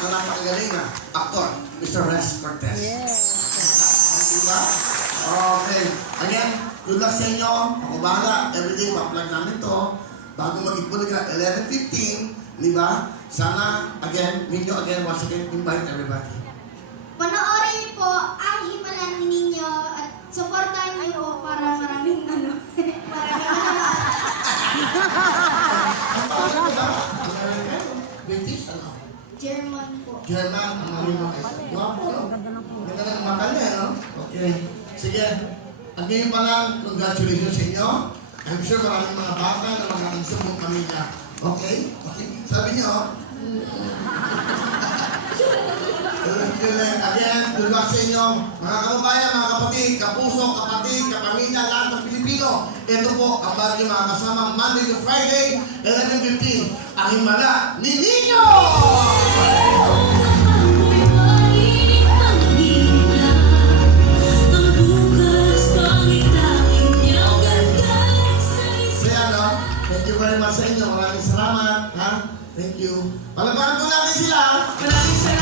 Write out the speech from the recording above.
na napakagaling na aktor, Mr. Res Cortez. Diba? Okay. Again, good luck sa inyo. Ako bahala. Everyday, pa-plug namin to. Bago mag-ipon ka, 11:15. Diba? Sana, again, meet nyo again. Once again, invite everybody. Panoorin po ang Himala ninyo at supportahan niyo po para maraming ano. Ang tawag ko ba? American? British? Ano? German po. German? Ang mali mo kayo. Guwapo, no? Ganda ng mata niya, no? Okay. Sige. At ngayon pa lang, congratulations sa inyo. I'm sure maraming mga bata na magkakansong mong pamilya. Okay? Okay. Sabi niyo, again, good luck sa inyo. Mga kababayan, mga kapatid, kapuso, kapatid, kapamilya, lahat ng Pilipino. Ito po ang bagay mga kasama Monday to Friday, 11:15. Ang Himala ni Nino! Thank you very much sa inyo. Maraming salamat. Ha? Thank you. Palabakan po natin sila. Maraming salamat.